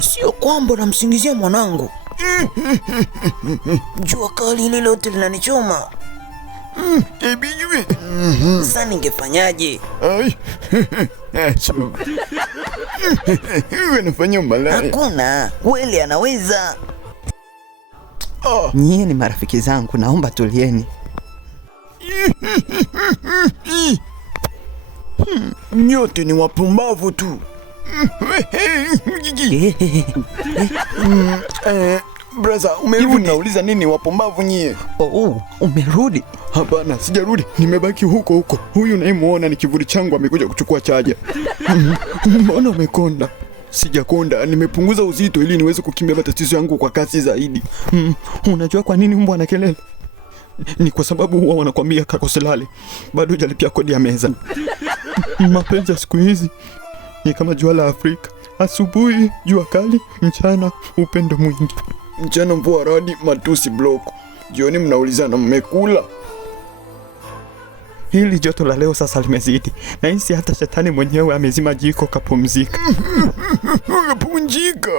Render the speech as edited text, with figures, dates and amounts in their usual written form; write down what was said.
Sio kwamba namsingizia mwanangu. Jua kali hili lote linanichoma. Sasa ningefanyaje? Unafanya malaya. Hakuna, Weli anaweza. Nyie ni marafiki zangu, naomba tulieni. Nyote ni wapumbavu tu. Brother, umerudi? Nauliza nini wapumbavu nyie? Umerudi? Hapana, sijarudi. Nimebaki huko huko. Huyu nayemuona ni kivuli changu amekuja kuchukua chaja. Mbona umekonda? Sijakonda, nimepunguza uzito ili niweze kukimbia matatizo yangu kwa kasi zaidi. Unajua kwa nini mbwa ana kelele? Ni kwa sababu huwa wanakwambia kakoselale bado hujalipia kodi ya meza. Mapenzi ya siku hizi ni kama jua la Afrika. Asubuhi jua kali, mchana upendo mwingi. Mchana mvua radi, matusi block. Jioni mnaulizana mmekula. Hili joto la leo sasa limezidi. Nahisi hata shetani mwenyewe amezima jiko kapumzika. Kapumzika.